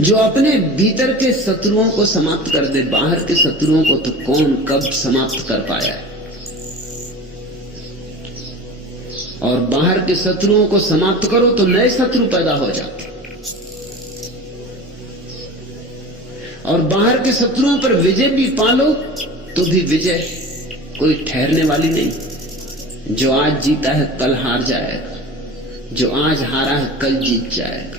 जो अपने भीतर के शत्रुओं को समाप्त कर दे, बाहर के शत्रुओं को तो कौन कब समाप्त कर पाया है। और बाहर के शत्रुओं को समाप्त करो तो नए शत्रु पैदा हो जाते, और बाहर के शत्रुओं पर विजय भी पालो तो भी विजय कोई ठहरने वाली नहीं। जो आज जीता है कल हार जाएगा, जो आज हारा है कल जीत जाएगा।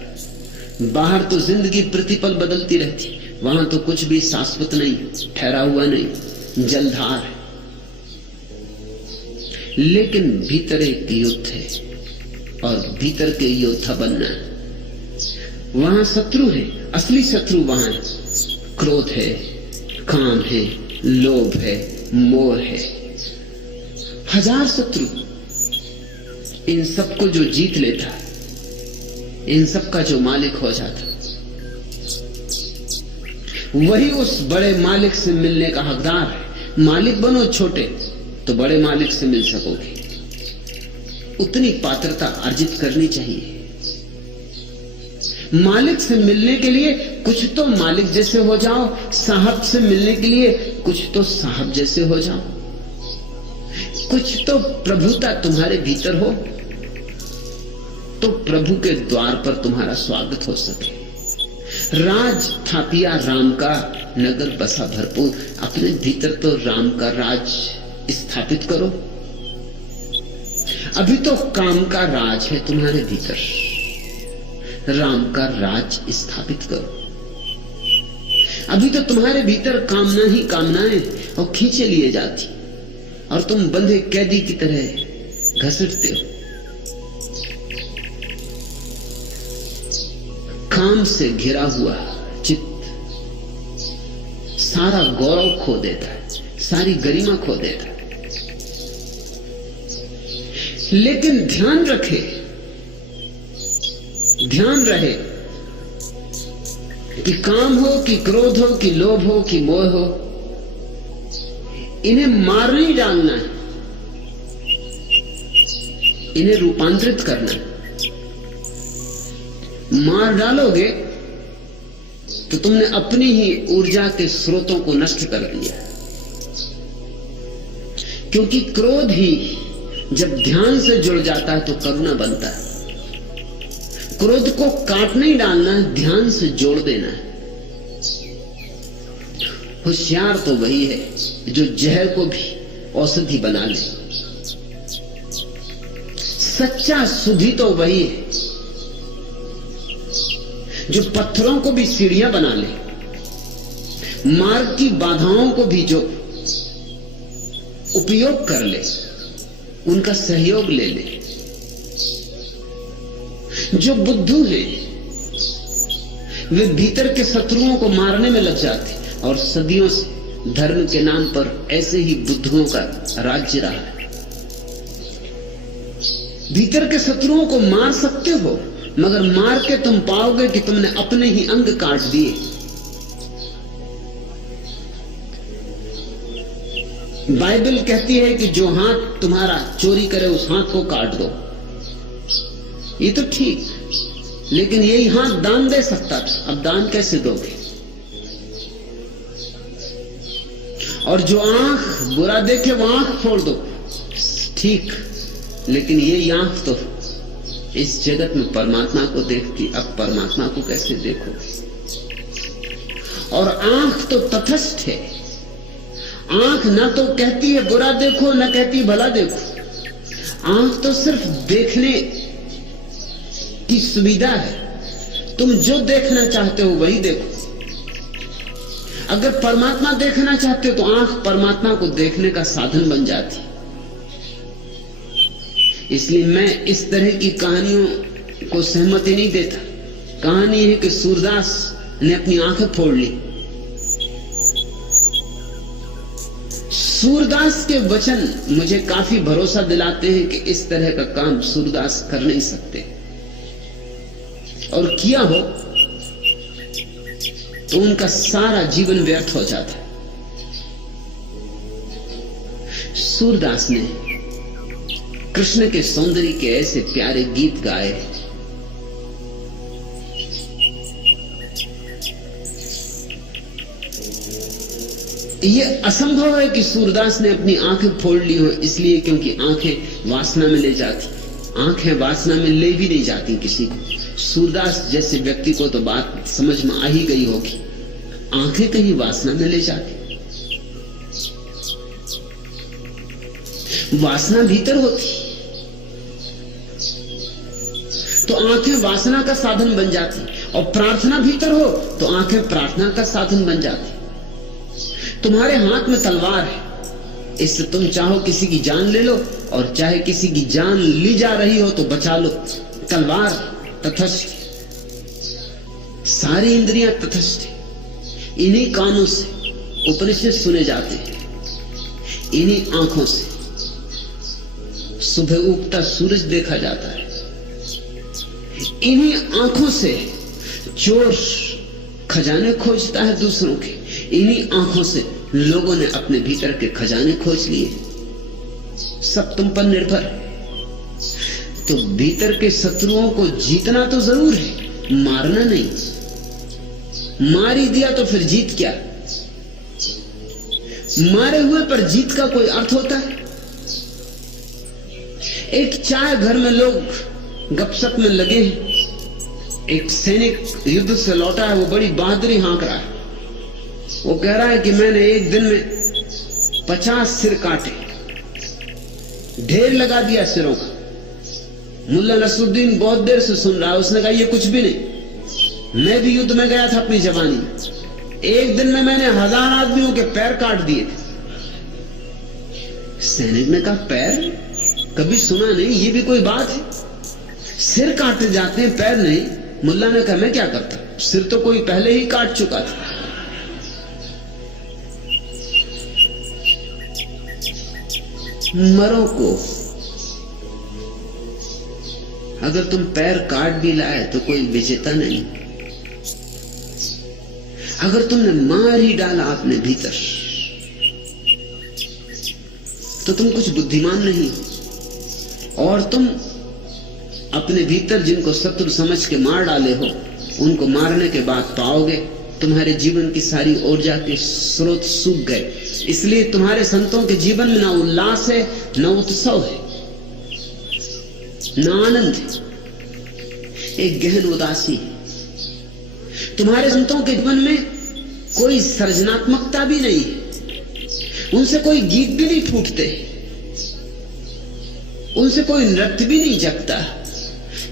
बाहर तो जिंदगी प्रतिपल बदलती रहती, वहां तो कुछ भी शाश्वत नहीं, ठहरा हुआ नहीं, जलधार है। लेकिन भीतर एक युद्ध है और भीतर के योद्धा बनना है। वहां शत्रु है, असली शत्रु वहां है। क्रोध है, काम है, लोभ है, मोह है, हजार शत्रु। इन सबको जो जीत लेता, इन सब का जो मालिक हो जाता, वही उस बड़े मालिक से मिलने का हकदार है। मालिक बनो छोटे तो बड़े मालिक से मिल सकोगे। उतनी पात्रता अर्जित करनी चाहिए। मालिक से मिलने के लिए कुछ तो मालिक जैसे हो जाओ, साहब से मिलने के लिए कुछ तो साहब जैसे हो जाओ, कुछ तो प्रभुता तुम्हारे भीतर हो तो प्रभु के द्वार पर तुम्हारा स्वागत हो सके। राज थापिया राम का, नगर बसा भरपूर। अपने भीतर तो राम का राज स्थापित करो। अभी तो काम का राज है तुम्हारे भीतर, राम का राज स्थापित करो। अभी तो तुम्हारे भीतर कामना ही कामनाएं और खींचे लिए जाती, और तुम बंधे कैदी की तरह घसीटते हो। काम से घिरा हुआ चित्त सारा गौरव खो देता है, सारी गरिमा खो देता है। लेकिन ध्यान रखे, ध्यान रहे कि काम हो कि क्रोध हो कि लोभ हो कि मोह हो, इन्हें मार नहीं डालना है, इन्हें रूपांतरित करना है। मार डालोगे तो तुमने अपनी ही ऊर्जा के स्रोतों को नष्ट कर दिया। क्योंकि क्रोध ही जब ध्यान से जुड़ जाता है तो करुणा बनता है। क्रोध को काट नहीं डालना है, ध्यान से जोड़ देना है। होशियार तो वही है जो जहर को भी औषधि बना ले। सच्चा सुधी तो वही है जो पत्थरों को भी सीढ़ियां बना ले, मार्ग की बाधाओं को भी जो उपयोग कर ले, उनका सहयोग ले ले। जो बुद्धू है वे भीतर के शत्रुओं को मारने में लग जाते, और सदियों से धर्म के नाम पर ऐसे ही बुद्धुओं का राज्य रहा है। भीतर के शत्रुओं को मार सकते हो, मगर मार के तुम पाओगे कि तुमने अपने ही अंग काट दिए। बाइबल कहती है कि जो हाथ तुम्हारा चोरी करे उस हाथ को काट दो। ये तो ठीक, लेकिन यही हाथ दान दे सकता था, अब दान कैसे दोगे? और जो आंख बुरा देखे वो आंख फोड़ दो, ठीक, लेकिन ये आंख तो इस जगत में परमात्मा को देखती, अब परमात्मा को कैसे देखो? और आंख तो तटस्थ है, आंख ना तो कहती है बुरा देखो, ना कहती भला देखो। आंख तो सिर्फ देखने की सुविधा है। तुम जो देखना चाहते हो वही देखो। अगर परमात्मा देखना चाहते हो तो आंख परमात्मा को देखने का साधन बन जाती। इसलिए मैं इस तरह की कहानियों को सहमति नहीं देता। कहानी है कि सूरदास ने अपनी आंखें फोड़ ली। सूरदास के वचन मुझे काफी भरोसा दिलाते हैं कि इस तरह का काम सूरदास कर नहीं सकते, और किया हो तो उनका सारा जीवन व्यर्थ हो जाता है। सूरदास ने कृष्ण के सौंदर्य के ऐसे प्यारे गीत गाए ये असंभव है कि सूरदास ने अपनी आंखें फोड़ ली हो, इसलिए क्योंकि आंखें वासना में ले जाती। आंखें वासना में ले भी नहीं जाती किसी को। सूरदास जैसे व्यक्ति को तो बात समझ में आ ही गई होगी, आंखें कहीं वासना में ले जाती। वासना भीतर होती तो आंखें वासना का साधन बन जाती, और प्रार्थना भीतर हो तो आंखें प्रार्थना का साधन बन जाती। तुम्हारे हाथ में तलवार है, इससे तुम चाहो किसी की जान ले लो, और चाहे किसी की जान ली जा रही हो तो बचा लो। तलवार तटस्थ, सारी इंद्रियां तटस्थ। इन्हीं कानों से उपनिषद सुने जाते हैं, इन्हीं आंखों से सुबह उगता सूरज देखा जाता है, इन्हीं आंखों से चोर खजाने खोजता है दूसरों के, इन्हीं आंखों से लोगों ने अपने भीतर के खजाने खोज लिए। सब तुम पर निर्भर है। तो भीतर के शत्रुओं को जीतना तो जरूर है, मारना नहीं। मार ही दिया तो फिर जीत क्या? मारे हुए पर जीत का कोई अर्थ होता है? एक चाय घर में लोग गपशप में लगे हैं, एक सैनिक युद्ध से लौटा है, वो बड़ी बहादुरी हाँक रहा है। वो कह रहा है कि मैंने एक दिन में 50 सिर काटे, ढेर लगा दिया सिरों का। मुल्ला नसरुद्दीन बहुत देर से सुन रहा है। उसने कहा ये कुछ भी नहीं, मैं भी युद्ध में गया था अपनी जवानी में, एक दिन में मैंने 1000 आदमियों के पैर काट दिए थे। सैनिक ने कहा पैर कभी सुना नहीं, ये भी कोई बात है? सिर काटे जाते हैं, पैर नहीं। मुल्ला ने कहा मैं क्या करता, सिर तो कोई पहले ही काट चुका था। मरो को अगर तुम पैर काट भी लाए तो कोई विजेता नहीं। अगर तुमने मार ही डाला अपने भीतर तो तुम कुछ बुद्धिमान नहीं। और तुम अपने भीतर जिनको शत्रु समझ के मार डाले हो, उनको मारने के बाद पाओगे तुम्हारे जीवन की सारी ऊर्जा के स्रोत सूख गए। इसलिए तुम्हारे संतों के जीवन में ना उल्लास है, ना उत्सव है, ना आनंद है, एक गहन उदासी है। तुम्हारे संतों के जीवन में कोई सृजनात्मकता भी नहीं है, उनसे कोई गीत भी नहीं फूटते, उनसे कोई नृत्य भी नहीं जगता।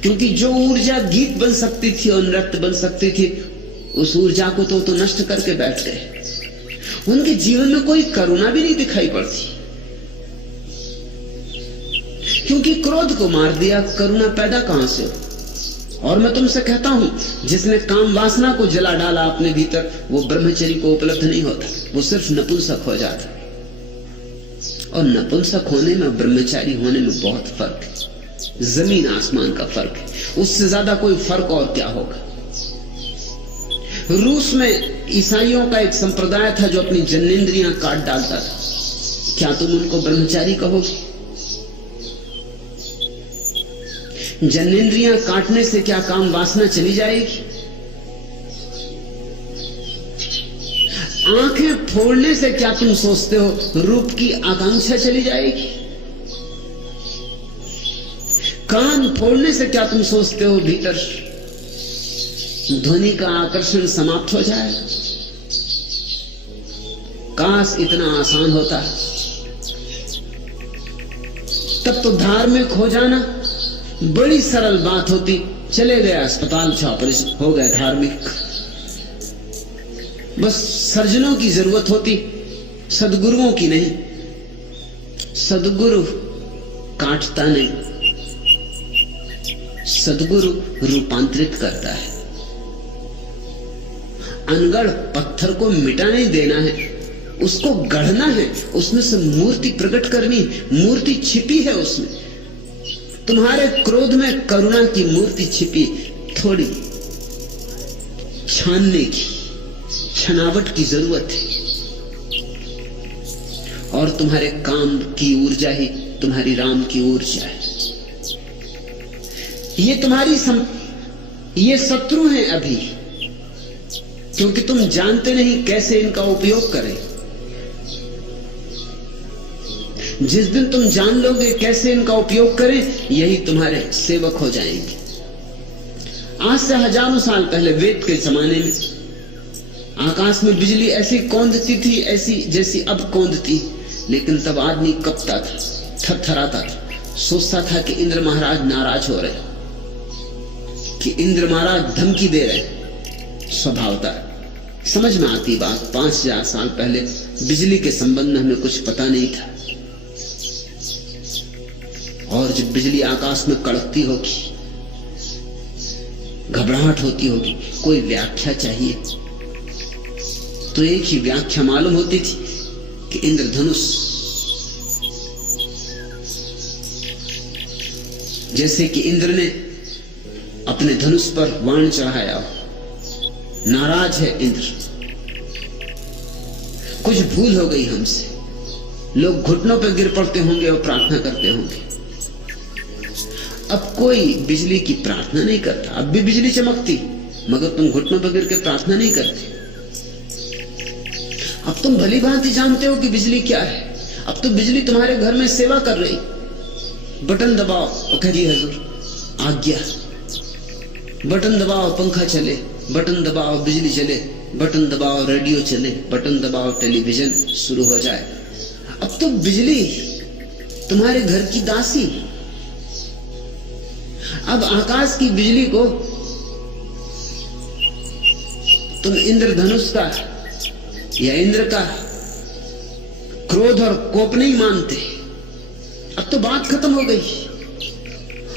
क्योंकि जो ऊर्जा गीत बन सकती थी और नृत्य बन सकती थी, उस ऊर्जा को तो नष्ट करके बैठ गए। उनके जीवन में कोई करुणा भी नहीं दिखाई पड़ती, क्योंकि क्रोध को मार दिया, करुणा पैदा कहां से हो? और मैं तुमसे कहता हूं, जिसने काम वासना को जला डाला अपने भीतर, वो ब्रह्मचर्य को उपलब्ध नहीं होता, वो सिर्फ नपुंसक हो जाता। और नपुंसक होने में ब्रह्मचारी होने में बहुत फर्क है, जमीन आसमान का फर्क है। उससे ज्यादा कोई फर्क और क्या होगा? रूस में ईसाइयों का एक संप्रदाय था जो अपनी जन्नेंद्रियां काट डालता था। क्या तुम उनको ब्रह्मचारी कहोगे? जन्नेंद्रियां काटने से क्या काम वासना चली जाएगी? आंखें फोड़ने से क्या तुम सोचते हो रूप की आकांक्षा चली जाएगी? कान फोड़ने से क्या तुम सोचते हो भीतर ध्वनि का आकर्षण समाप्त हो जाएगा? काश इतना आसान होता, तब तो धार्मिक हो जाना बड़ी सरल बात होती। चले गए अस्पताल, ऑपरेशन हो गए धार्मिक। बस सर्जनों की जरूरत होती, सदगुरुओं की नहीं। सदगुरु काटता नहीं, सदगुरु रूपांतरित करता है। अनगढ़ पत्थर को मिटा नहीं देना है, उसको गढ़ना है, उसमें से मूर्ति प्रकट करनी। मूर्ति छिपी है उसमें। तुम्हारे क्रोध में करुणा की मूर्ति छिपी, थोड़ी छानने की, छनावट की जरूरत है। और तुम्हारे काम की ऊर्जा ही तुम्हारी राम की ऊर्जा है। ये तुम्हारी ये शत्रु हैं अभी, क्योंकि तुम जानते नहीं कैसे इनका उपयोग करें। जिस दिन तुम जान लोगे कैसे इनका उपयोग करें, यही तुम्हारे सेवक हो जाएंगे। आज से हजारों साल पहले वेद के जमाने में आकाश में बिजली ऐसी कौंधती थी, ऐसी जैसी अब कौंधती, लेकिन तब आदमी कपता था, थरथराता था, सोचता था कि इंद्र महाराज नाराज हो रहे, कि इंद्र महाराज धमकी दे रहे। स्वभावता समझ में आती बात। 5000 साल पहले बिजली के संबंध में हमें कुछ पता नहीं था, और जब बिजली आकाश में कड़कती होगी, घबराहट होती होगी, कोई व्याख्या चाहिए, तो एक ही व्याख्या मालूम होती थी कि इंद्रधनुष, जैसे कि इंद्र ने अपने धनुष पर बाण चढ़ाया, नाराज है इंद्र, कुछ भूल हो गई हमसे। लोग घुटनों पर गिर पड़ते होंगे और प्रार्थना करते होंगे। अब कोई बिजली की प्रार्थना नहीं करता। अब भी बिजली चमकती, मगर तुम घुटनों पर गिर के प्रार्थना नहीं करते। अब तुम भली भांति जानते हो कि बिजली क्या है। अब तो बिजली तुम्हारे घर में सेवा कर रही। बटन दबाओ और कहिए हुजूर आज्ञा, बटन दबाओ पंखा चले, बटन दबाओ बिजली चले, बटन दबाओ रेडियो चले, बटन दबाओ टेलीविजन शुरू हो जाए। अब तो बिजली तुम्हारे घर की दासी। अब आकाश की बिजली को तुम इंद्रधनुष का या इंद्र का क्रोध और कोप नहीं मानते। अब तो बात खत्म हो गई।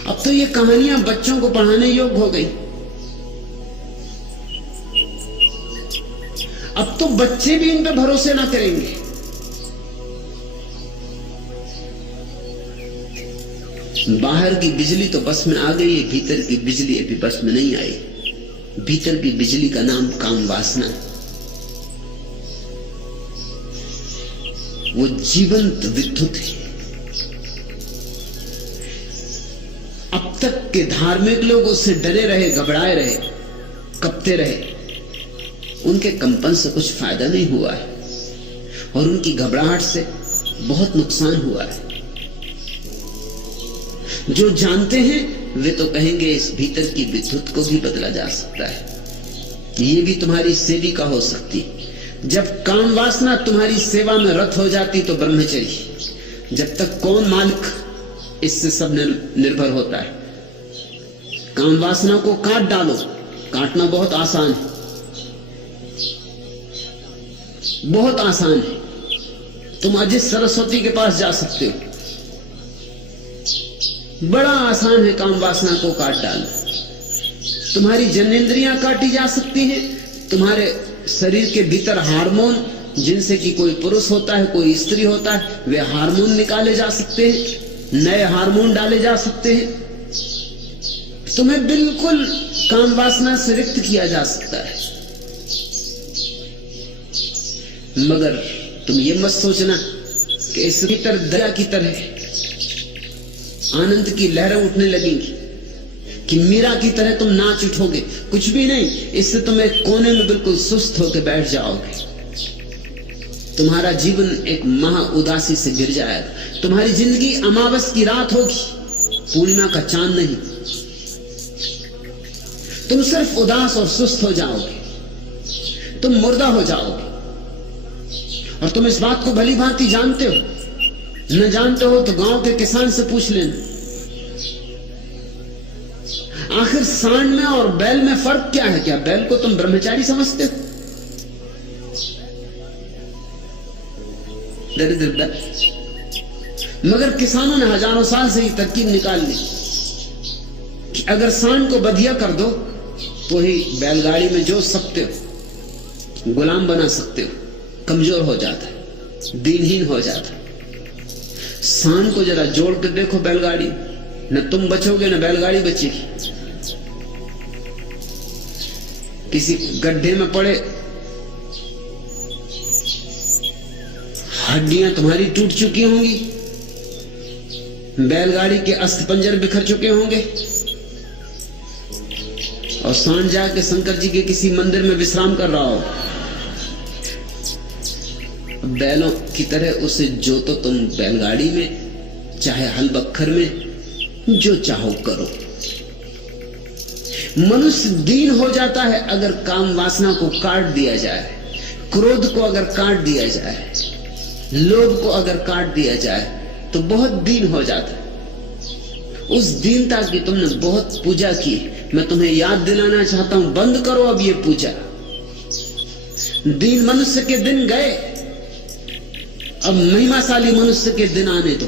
अब तो ये कहानियां बच्चों को पढ़ाने योग्य हो गई। अब तो बच्चे भी इन पे भरोसे ना करेंगे। बाहर की बिजली तो बस में आ गई है, भीतर की बिजली अभी बस में नहीं आई। भीतर की बिजली का नाम काम वासना है। वो जीवंत विद्युत है। अब तक के धार्मिक लोग उससे डरे रहे, घबराए रहे, कपते रहे। उनके कंपन से कुछ फायदा नहीं हुआ है और उनकी घबराहट से बहुत नुकसान हुआ है। जो जानते हैं वे तो कहेंगे इस भीतर की विद्युत को भी बदला जा सकता है। ये भी तुम्हारी सेविका हो सकती। जब काम वासना तुम्हारी सेवा में रत हो जाती तो ब्रह्मचर्य। जब तक कौन मालिक, इससे सब निर्भर होता है। काम वासना को काट डालो। काटना बहुत आसान है, बहुत आसान है। तुम अजित सरस्वती के पास जा सकते हो। बड़ा आसान है काम वासना को काट डालना। तुम्हारी जनेंद्रियां काटी जा सकती हैं। तुम्हारे शरीर के भीतर हार्मोन, जिनसे कि कोई पुरुष होता है कोई स्त्री होता है, वे हार्मोन निकाले जा सकते हैं, नए हार्मोन डाले जा सकते हैं। तुम्हें बिल्कुल काम वासना से रिक्त किया जा सकता है। मगर तुम ये मत सोचना कि इस भीतर दया की तरह आनंद की लहरें उठने लगेंगी, कि मीरा की तरह तुम नाच उठोगे। कुछ भी नहीं। इससे तुम एक कोने में बिल्कुल सुस्त होकर बैठ जाओगे। तुम्हारा जीवन एक महा उदासी से गिर जाएगा। तुम्हारी जिंदगी अमावस की रात होगी, पूर्णिमा का चांद नहीं। तुम सिर्फ उदास और सुस्त हो जाओगे। तुम मुर्दा हो जाओगे। और तुम इस बात को भली भांति जानते हो। न जानते हो तो गांव के किसान से पूछ लेना। आखिर सांड में और बैल में फर्क क्या है? क्या बैल को तुम ब्रह्मचारी समझते हो? दरिद्र बैल। मगर किसानों ने हजारों साल से ये तरकीब निकाल ली कि अगर सांड को बधिया कर दो तो ही बैलगाड़ी में जोत सकते हो, गुलाम बना सकते हो। कमजोर हो जाता है, दीनहीन हो जाता है। सांड को जरा जोड़ कर देखो बैलगाड़ी, न तुम बचोगे न बैलगाड़ी बचेगी। किसी गड्ढे में पड़े, हड्डियां तुम्हारी टूट चुकी होंगी, बैलगाड़ी के अस्थिपंजर बिखर चुके होंगे, और सांड जाके शंकर जी के किसी मंदिर में विश्राम कर रहा हो। बैलों की तरह उसे जोतो तुम बैलगाड़ी में, चाहे हल बखर में, जो चाहो करो। मनुष्य दीन हो जाता है अगर काम वासना को काट दिया जाए, क्रोध को अगर काट दिया जाए, लोभ को अगर काट दिया जाए तो बहुत दीन हो जाता है। उस दीनता की तुमने बहुत पूजा की, मैं तुम्हें याद दिलाना चाहता हूं, बंद करो अब ये पूजा। दीन मनुष्य के दिन गए, अब महिमाशाली मनुष्य के दिन आने दो।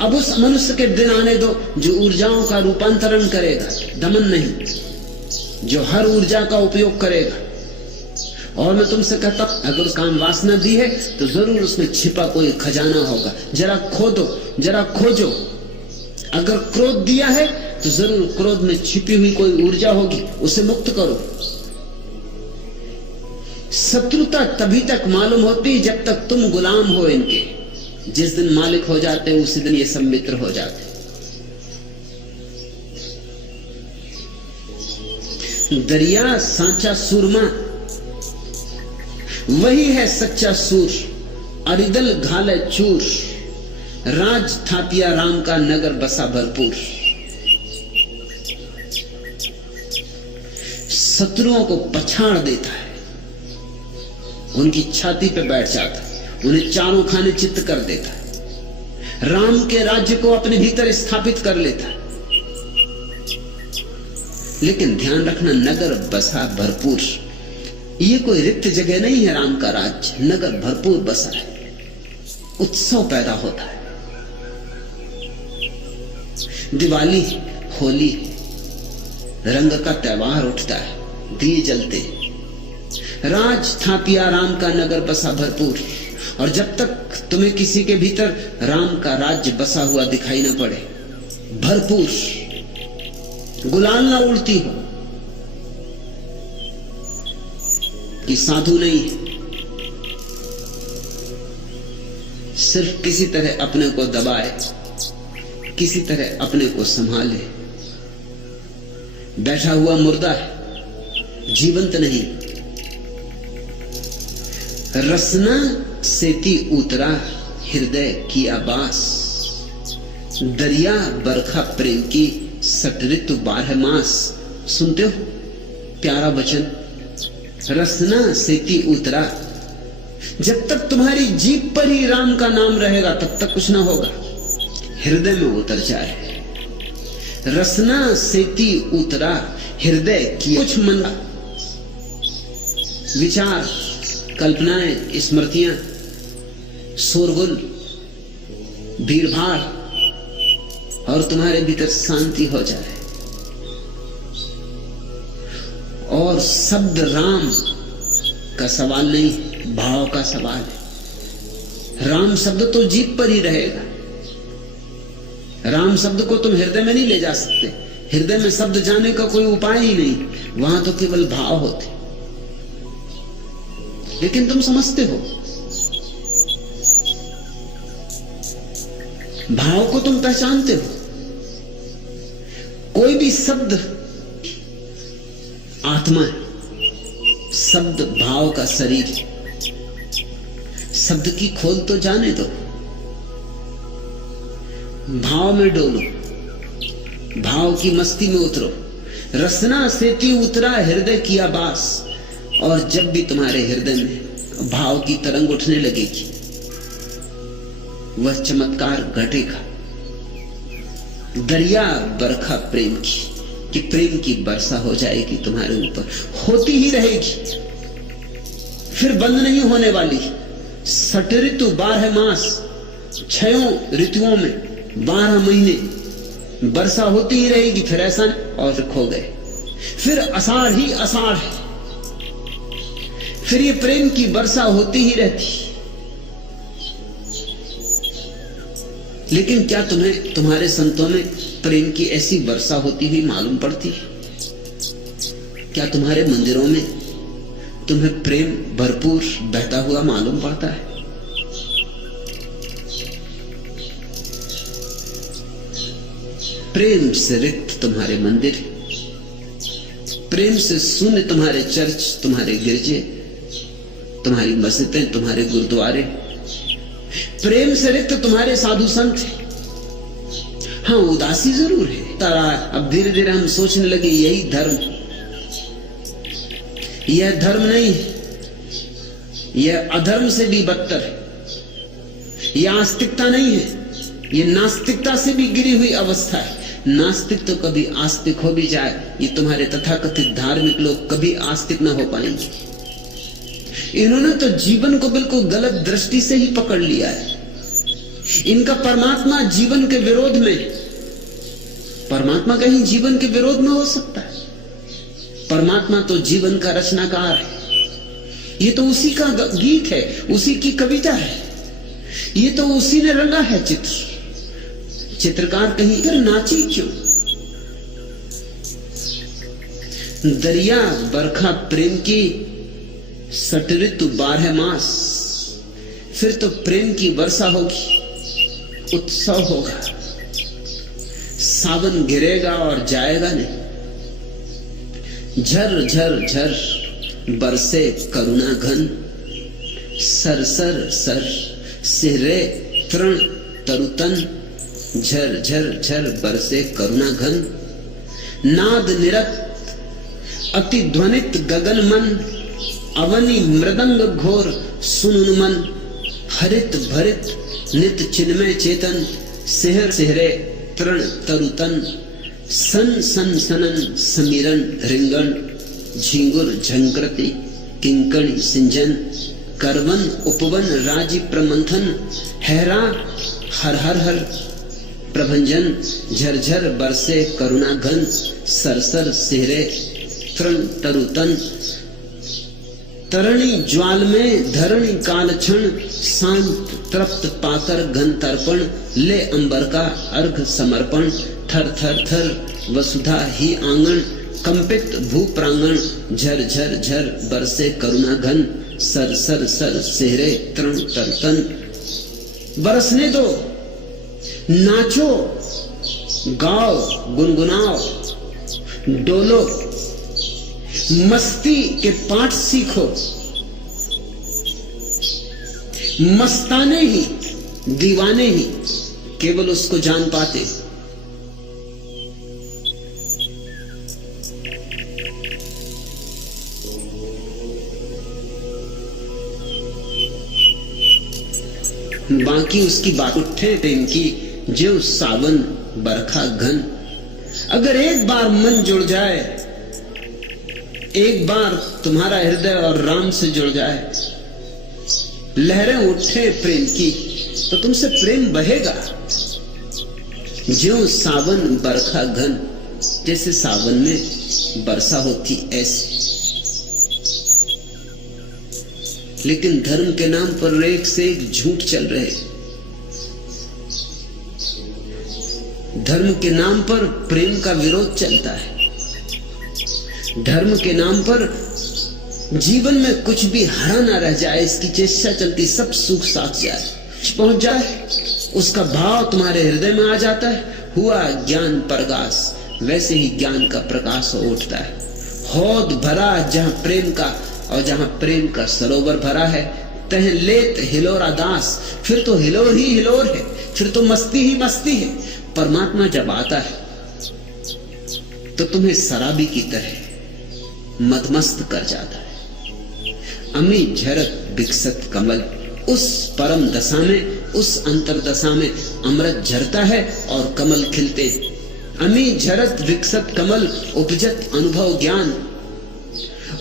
अब उस मनुष्य के दिन आने दो जो ऊर्जाओं का रूपांतरण करेगा, दमन नहीं, जो हर ऊर्जा का उपयोग करेगा। और मैं तुमसे कहता हूं, अगर काम वासना दी है तो जरूर उसमें छिपा कोई खजाना होगा, जरा खोदो, जरा खोजो। अगर क्रोध दिया है तो जरूर क्रोध में छिपी हुई कोई ऊर्जा होगी, उसे मुक्त करो। शत्रुता तभी तक मालूम होती जब तक तुम गुलाम हो इनके। जिस दिन मालिक हो जाते हो उसी दिन ये सब मित्र हो जाते। दरिया सांचा सूरमा, वही है सच्चा सूर, अरिदल घाले चूर, राज थापिया राम का नगर बसा भरपूर। शत्रुओं को पछाड़ देता है, उनकी छाती पे बैठ जाता है, उन्हें चारों खाने चित्त कर देता है, राम के राज्य को अपने भीतर स्थापित कर लेता है। लेकिन ध्यान रखना, नगर बसा भरपूर, ये कोई रिक्त जगह नहीं है। राम का राज्य नगर भरपूर बसा है, उत्सव पैदा होता है। दिवाली, होली, रंग का त्योहार उठता है, दिए जलते, राज थापिया राम का नगर बसा भरपूर। और जब तक तुम्हें किसी के भीतर राम का राज्य बसा हुआ दिखाई ना पड़े, भरपूर, गुलाल ना उड़ती हो कि साधु नहीं, सिर्फ किसी तरह अपने को दबाए, किसी तरह अपने को संभाले, बैठा हुआ मुर्दा है, जीवंत नहीं। रसना सेती उतरा हृदय किया बास, दरिया बरखा प्रेम की सट ऋतु 12 मास। सुनते हो प्यारा वचन, रसना सेती उतरा। जब तक तुम्हारी जीभ पर ही राम का नाम रहेगा तब तक कुछ ना होगा, हृदय में उतर जाए। रसना सेती उतरा हृदय की, कुछ मन, विचार, कल्पनाएं, स्मृतियां, शोरगुल, भीड़भाड़, और तुम्हारे भीतर शांति हो जाए। और शब्द राम का सवाल नहीं, भाव का सवाल है। राम शब्द तो जीभ पर ही रहेगा, राम शब्द को तुम हृदय में नहीं ले जा सकते। हृदय में शब्द जाने का कोई उपाय ही नहीं, वहां तो केवल भाव होते। लेकिन तुम समझते हो, भाव को तुम पहचानते हो। कोई भी शब्द आत्मा है, शब्द भाव का शरीर। शब्द की खोल तो जाने दो, भाव में डोलो, भाव की मस्ती में उतरो। रसना सेती उतरा हृदय किया बास। और जब भी तुम्हारे हृदय में भाव की तरंग उठने लगेगी, वह चमत्कार घटेगा। दरिया बरखा प्रेम की, कि प्रेम की वर्षा हो जाएगी तुम्हारे ऊपर, होती ही रहेगी, फिर बंद नहीं होने वाली। सट ऋतु 12 मास, 6 ऋतुओं में 12 महीने वर्षा होती ही रहेगी। फिर ऐसा और फिर खो गए, फिर आषाढ़ ही आषाढ़ है, फिर ये प्रेम की वर्षा होती ही रहती। लेकिन क्या तुम्हें तुम्हारे संतों में प्रेम की ऐसी वर्षा होती हुई मालूम पड़ती है? क्या तुम्हारे मंदिरों में तुम्हें प्रेम भरपूर बहता हुआ मालूम पड़ता है? प्रेम से रिक्त तुम्हारे मंदिर, प्रेम से शून्य तुम्हारे चर्च, तुम्हारे गिरजे, तुम्हारी मस्जिदें, तुम्हारे गुरुद्वारे, प्रेम से रिक्त तुम्हारे साधु संत हैं। हाँ, उदासी जरूर है। तारा अब धीरे धीरे हम सोचने लगे यही धर्म, यह धर्म नहीं है, यह अधर्म से भी बदतर है। यह आस्तिकता नहीं है, यह नास्तिकता से भी गिरी हुई अवस्था है। नास्तिक तो कभी आस्तिक हो भी जाए, ये तुम्हारे तथाकथित धार्मिक लोग कभी आस्तिक ना हो पाएंगे। इन्होंने तो जीवन को बिल्कुल गलत दृष्टि से ही पकड़ लिया है। इनका परमात्मा जीवन के विरोध में, परमात्मा कहीं जीवन के विरोध में हो सकता है? परमात्मा तो जीवन का रचनाकार है। ये तो उसी का गीत है, उसी की कविता है, ये तो उसी ने रंगा है चित्र। चित्रकार कहीं फिर नाची क्यों? दरिया बरखा प्रेम की, सट ऋतु 12 मास, फिर तो प्रेम की वर्षा होगी, उत्सव होगा। सावन गिरेगा और जाएगा नहीं। झर झर झर बरसे करुणा घन, सर सर सर सिहरे तृण तरुतन। झर झर झर बरसे करुणा घन, नाद निरत अति ध्वनित गगन मन। अवनी मृदंग घोर सुनुन मन, हरित भरित नित चिन्मय चेतन। सिहर सिहरे तृण तरुतन, सन सन सनन समीरन रिंगण। झिंगुर झंकृति किंकणी सिंजन, करवन उपवन राजी प्रमंथन। हैरा हर हर हर प्रभंजन। झरझर बरसे करुणा घन, सरसर सिहरे तृण तरुतन। तरणी ज्वाल में धरणी काल क्षण, शांत तृप्त पाकर घन तर्पण। ले अंबर का अर्घ समर्पण, थर थर थर वसुधा ही आंगन। कंपित भू प्रांगण, झर झर झर बरसे करुणा घन। सर सर सर सिहरे तृण तर्तन। बरसने दो, नाचो गाओ गुनगुनाओ, डोलो, मस्ती के पाठ सीखो। मस्ताने ही दीवाने ही केवल उसको जान पाते। बाकी उसकी बात उठे प्रेम की, जो सावन बरखा घन। अगर एक बार मन जुड़ जाए, एक बार तुम्हारा हृदय और राम से जुड़ जाए, लहरें उठे प्रेम की, तो तुमसे प्रेम बहेगा। ज्यों सावन बरखा घन, जैसे सावन में वर्षा होती ऐसे। लेकिन धर्म के नाम पर एक से एक झूठ चल रहे। धर्म के नाम पर प्रेम का विरोध चलता है। धर्म के नाम पर जीवन में कुछ भी हरा ना रह जाए, इसकी चेष्टा चलती। सब सुख साथ जाए, पहुंच जाए, उसका भाव तुम्हारे हृदय में आ जाता है। हुआ ज्ञान प्रकाश, वैसे ही ज्ञान का प्रकाश हो उठता है। हौद भरा जहां प्रेम का, और जहां प्रेम का सरोवर भरा है, तह लेत हिलोरा दास। फिर तो हिलोर ही हिलोर है, फिर तो मस्ती ही मस्ती है। परमात्मा जब आता है तो तुम्हें शराबी की तरह मदमस्त कर जाता है। अमी झरत विकसत कमल, उस परम दशा में, उस अंतरदशा में अमृत झरता है और कमल खिलते। अमी झरत विकसत कमल, उपजत अनुभव ज्ञान।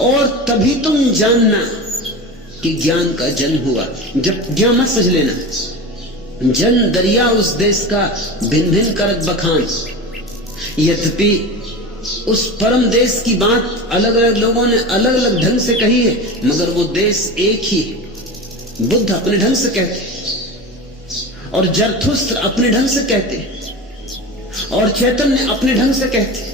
और तभी तुम जानना कि ज्ञान का जन्म हुआ। जब ज्ञान मत समझ लेना, जन दरिया उस देश का भिन्न भिन्न करत बखान। यद्यपि उस परम देश की बात अलग अलग लोगों ने अलग अलग ढंग से कही है, मगर वो देश एक ही है। बुद्ध अपने ढंग से कहते और जरथुस्त्र अपने ढंग से कहते और चैतन्य अपने ढंग से कहते।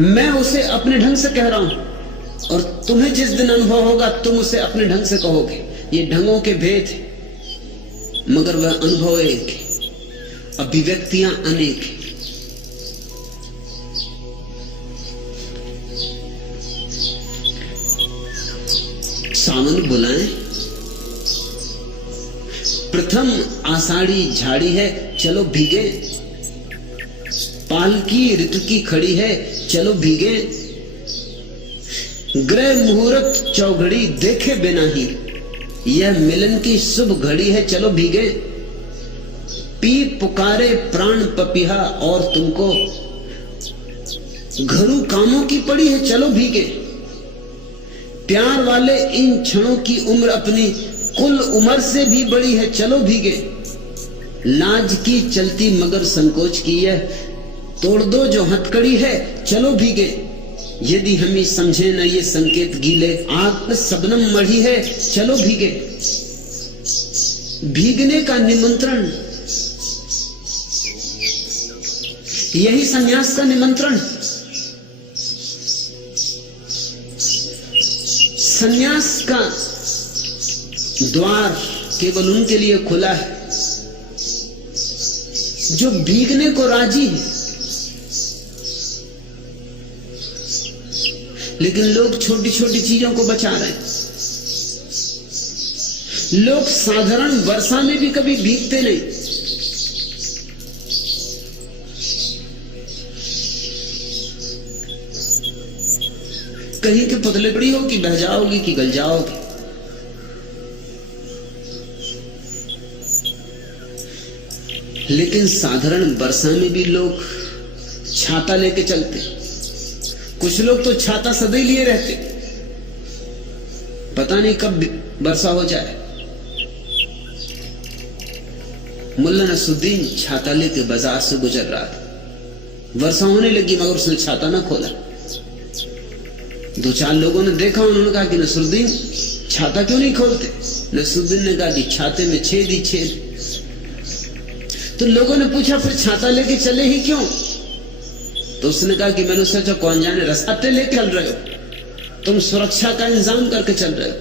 मैं उसे अपने ढंग से कह रहा हूं और तुम्हें जिस दिन अनुभव होगा तुम उसे अपने ढंग से कहोगे। ये ढंगों के भेद है, मगर वह अनुभव एक है, अभिव्यक्तियां अनेक है। सावन बुलाएं। प्रथम आषाढ़ी झाड़ी है, चलो भीगे। पालकी ऋतु की खड़ी है, चलो भीगे। ग्रह मुहूर्त चौघड़ी देखे बिना ही यह मिलन की शुभ घड़ी है, चलो भीगे। पी पुकारे प्राण पपिहा और तुमको घरू कामों की पड़ी है, चलो भीगे। प्यार वाले इन क्षणों की उम्र अपनी कुल उम्र से भी बड़ी है, चलो भीगे। लाज की चलती मगर संकोच की है, तोड़ दो जो हथकड़ी है, चलो भीगे। यदि हम ही समझे न ये संकेत गीले, आग सबनम मढ़ी है, चलो भीगे। भीगने का निमंत्रण, यही संन्यास का निमंत्रण। संन्यास का द्वार केवल उनके लिए खुला है जो भीगने को राजी है। लेकिन लोग छोटी छोटी चीजों को बचा रहे हैं। लोग साधारण वर्षा में भी कभी भीगते नहीं। कहीं के पुतले पड़ी हो कि बह जाओगी कि गल जाओगी। लेकिन साधारण वर्षा में भी लोग छाता लेके चलते। कुछ लोग तो छाता सदैव लिए रहते, पता नहीं कब वर्षा हो जाए। मुल्ला नसरुद्दीन छाता लेके बाजार से गुजर रहा था। वर्षा होने लगी मगर उसने छाता ना खोला। दो चार लोगों ने देखा, उन्होंने कहा कि नसरुद्दीन छाता क्यों नहीं खोलते? नसरुद्दीन ने कहा कि छाते में छेद ही छेद। तो लोगों ने पूछा फिर छाता लेके चले ही क्यों? तो उसने कहा कि मैंने सोचा कौन जाने रास्ते लेके चल रहे हो, तुम सुरक्षा का इंतजाम करके चल रहे हो।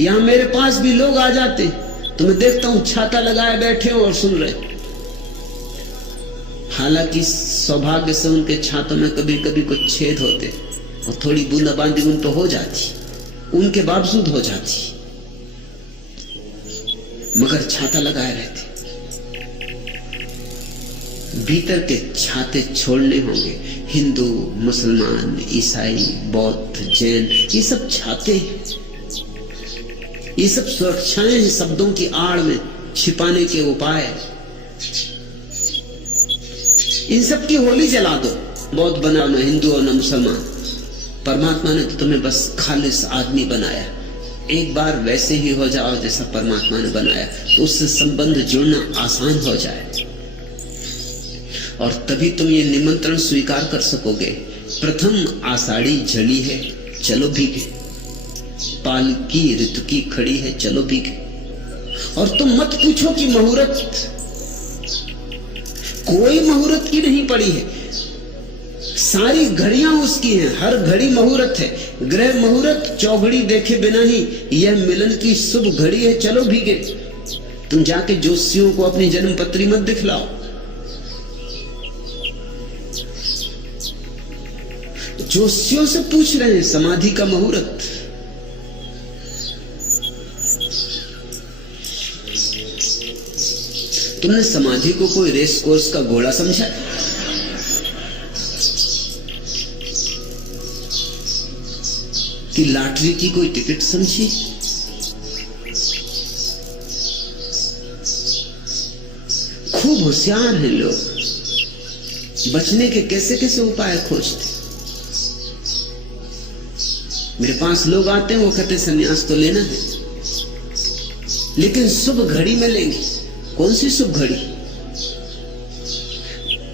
यहां मेरे पास भी लोग आ जाते तो मैं देखता हूं छाता लगाए बैठे हो और सुन रहे। हालांकि सौभाग्य से उनके छातों में कभी कभी कुछ छेद होते और थोड़ी बूंदाबांदी उन पर हो जाती, उनके बावजूद हो जाती, मगर छाता लगाए रहते। भीतर के छाते छोड़ने होंगे। हिंदू, मुसलमान, ईसाई, बौद्ध, जैन, ये सब छाते हैं, ये सब सुरक्षाएं हैं शब्दों की आड़ में छिपाने के उपाय। इन सब की होली जला दो। बौद्ध बना न हिंदू और न मुसलमान। परमात्मा ने तो तुम्हें बस खालिस आदमी बनाया। एक बार वैसे ही हो जाओ जैसा परमात्मा ने बनाया, तो उससे संबंध जुड़ना आसान हो जाए और तभी तुम ये निमंत्रण स्वीकार कर सकोगे। प्रथम आषाढ़ी झड़ी है, चलो भीगे। पालकी ऋतु की खड़ी है, चलो भीगे। और तुम मत पूछो कि मुहूर्त, कोई मुहूर्त की नहीं पड़ी है। सारी घड़ियां उसकी हैं, हर घड़ी मुहूर्त है। ग्रह मुहूर्त चौघड़ी देखे बिना ही यह मिलन की शुभ घड़ी है, चलो भीगे। तुम जाके जोशियों को अपनी जन्म पत्री मत दिखलाओ। जोशियों से पूछ रहे हैं समाधि का मुहूर्त। तुमने समाधि को कोई रेस कोर्स का घोड़ा समझा? कि लॉटरी की कोई टिकट समझी? खूब होशियार हैं लोग, बचने के कैसे कैसे उपाय खोजते। मेरे पास लोग आते हैं, वो कहते संन्यास तो लेना है लेकिन शुभ घड़ी में लेंगे। कौन सी शुभ घड़ी?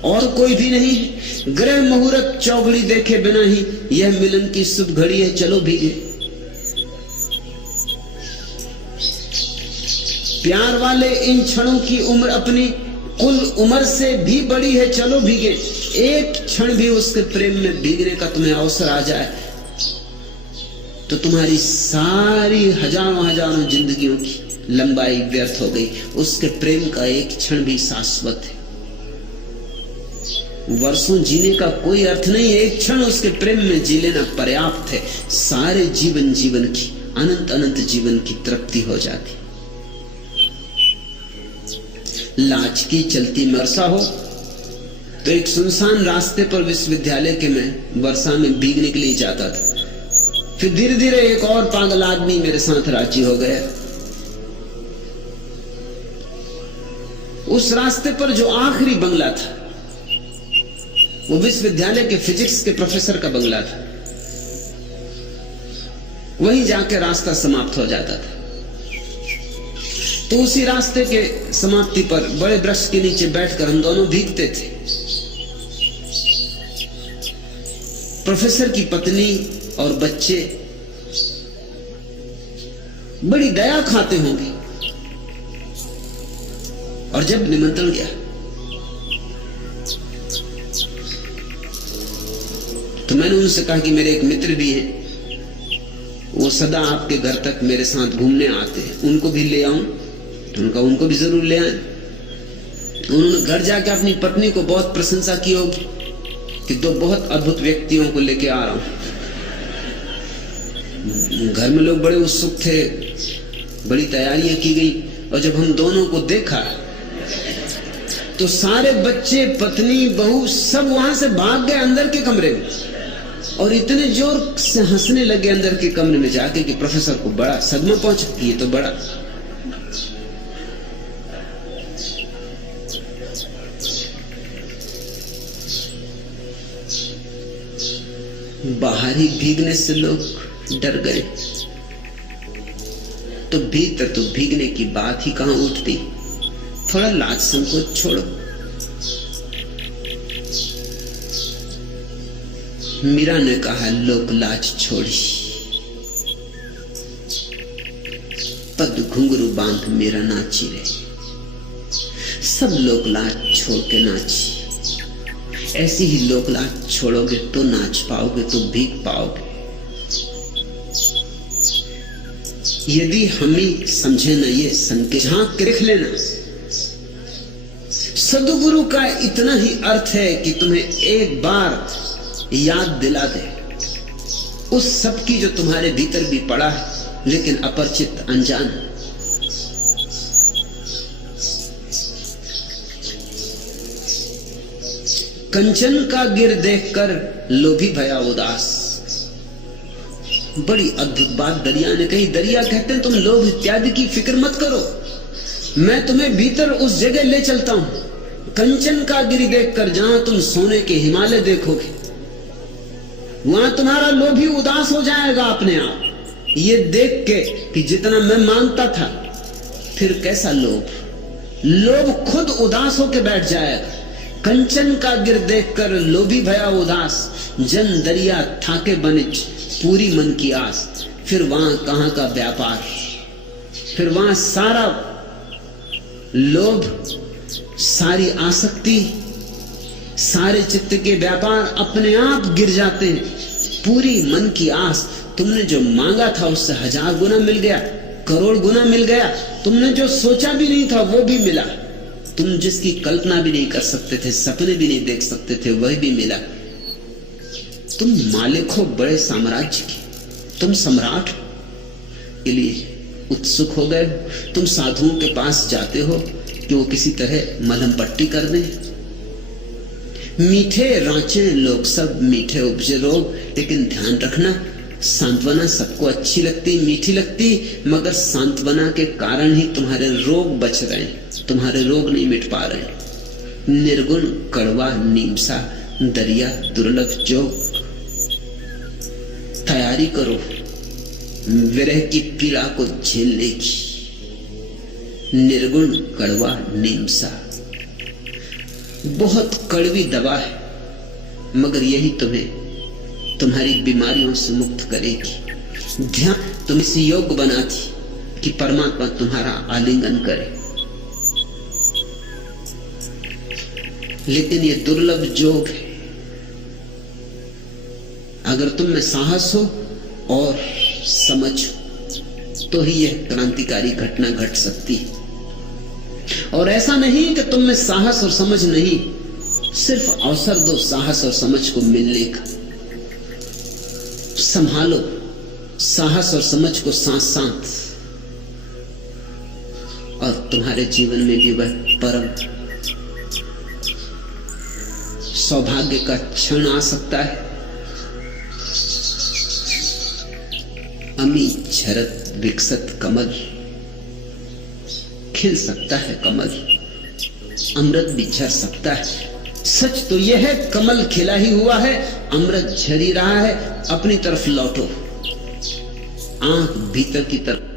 और कोई भी नहीं, ग्रह मुहूर्त चौघड़ी देखे बिना ही यह मिलन की शुभ घड़ी है, चलो भीगे। प्यार वाले इन क्षणों की उम्र अपनी कुल उम्र से भी बड़ी है, चलो भीगे। एक क्षण भी उसके प्रेम में भीगने का तुम्हें अवसर आ जाए तो तुम्हारी सारी हजारों हजारों जिंदगियों की लंबाई व्यर्थ हो गई। उसके प्रेम का एक क्षण भी शाश्वत है। वर्षों जीने का कोई अर्थ नहीं है, एक क्षण उसके प्रेम में जी लेना पर्याप्त है सारे जीवन की अनंत अनंत जीवन की तृप्ति हो जाती। लाज की चलती वर्षा हो तो एक सुनसान रास्ते पर विश्वविद्यालय के मैं वर्षा में भीगने के लिए जाता था। फिर धीरे धीरे एक और पागल आदमी मेरे साथ राजी हो गया। उस रास्ते पर जो आखिरी बंगला था वो विश्वविद्यालय के फिजिक्स के प्रोफेसर का बंगला था। वहीं जाके रास्ता समाप्त हो जाता था। तो उसी रास्ते के समाप्ति पर बड़े वृक्ष के नीचे बैठकर हम दोनों भीगते थे। प्रोफेसर की पत्नी और बच्चे बड़ी दया खाते होंगे। और जब निमंत्रण गया तो मैंने उनसे कहा कि मेरे एक मित्र भी हैं, वो सदा आपके घर तक मेरे साथ घूमने आते हैं, उनको भी ले आऊं? उनका उनको भी जरूर ले आए। उन्होंने घर जाके अपनी पत्नी को बहुत प्रशंसा की होगी कि दो बहुत अद्भुत व्यक्तियों को लेके आ रहा हूं। घर में लोग बड़े उत्सुक थे, बड़ी तैयारियां की गई। और जब हम दोनों को देखा तो सारे बच्चे, पत्नी, बहू सब वहां से भाग गए अंदर के कमरे में और इतने जोर से हंसने लगे अंदर के कमरे में जाके कि प्रोफेसर को बड़ा सदमा पहुंचा कि ये तो बड़ा बाहरी भीगने से लोग डर गए। तो भीतर तो भीगने की बात ही कहां उठती। थोड़ा लाज संकोच छोड़ो। मीरा ने कहा, लोक लाज छोड़ी, पद घुंघरू बांध मेरा नाची रे। सब लोक लाज छोड़ के नाची। ऐसी ही लोक लाज छोड़ोगे तो नाच पाओगे, तो भीग पाओगे। यदि हम ही समझे ना ये संकेत, झांक के देख लेना। सदगुरु का इतना ही अर्थ है कि तुम्हें एक बार याद दिला दे उस सब की जो तुम्हारे भीतर भी पड़ा है लेकिन अपरिचित, अनजान। कंचन का गिर देखकर लोभी भया उदास। बड़ी अद्भुत बात दरिया ने कही। दरिया कहते हैं तुम लोभ इत्यादि की फिक्र मत करो, मैं तुम्हें भीतर उस जगह ले चलता हूं कंचन का गिरी देखकर, जहां तुम सोने के हिमालय देखोगे। वहां तुम्हारा लोभ ही उदास हो जाएगा अपने आप, ये देख के कि जितना मैं मांगता था। फिर कैसा लोभ, लोभ खुद उदास होकर बैठ जाएगा। कंचन का गिर देखकर लोभी भया उदास, जन दरिया थाके बनिच पूरी मन की आस। फिर वहां कहां का व्यापार, फिर वहां सारा लोभ, सारी आसक्ति, सारे चित्त के व्यापार अपने आप गिर जाते हैं। पूरी मन की आस, तुमने जो मांगा था उससे 1000 गुना मिल गया, करोड़ गुना मिल गया। तुमने जो सोचा भी नहीं था वो भी मिला। तुम जिसकी कल्पना भी नहीं कर सकते थे, सपने भी नहीं देख सकते थे, वह भी मिला। तुम मालिक हो बड़े साम्राज्य के, तुम सम्राट के लिए उत्सुक हो गए। तुम साधुओं के पास जाते हो कि वो किसी तरह मलहम पट्टी कर दें। मीठे रांचे लोग सब, मीठे उपजे रोग। लेकिन ध्यान रखना, सांत्वना सबको अच्छी लगती, मीठी लगती, मगर सांत्वना के कारण ही तुम्हारे रोग बच रहे हैं, तुम्हारे रोग नहीं मिट पा रहे। निर्गुण कड़वा नीमसा दरिया दुर्लभ जोग। तैयारी करो विरह की पीड़ा को झेलने की। निर्गुण कड़वा नीमसा बहुत कड़वी दवा है, मगर यही तुम्हें तुम्हारी बीमारियों से मुक्त करेगी। ध्यान तुम इस योग्य बनाती कि परमात्मा तुम्हारा आलिंगन करे। लेकिन यह दुर्लभ जोग है। अगर तुम में साहस हो और समझ तो ही यह क्रांतिकारी घटना घट सकती है। और ऐसा नहीं कि तुम में साहस और समझ नहीं, सिर्फ अवसर दो साहस और समझ को मिलने का। संभालो साहस और समझ को साथ साथ, और तुम्हारे जीवन में भी वह परम सौभाग्य का क्षण आ सकता है। अमी झरत विकसत कमल, खिल सकता है कमल, अमृत भी झर सकता है। सच तो यह है, कमल खिला ही हुआ है, अमृत झरी रहा है। अपनी तरफ लौटो, आंख भीतर की तरफ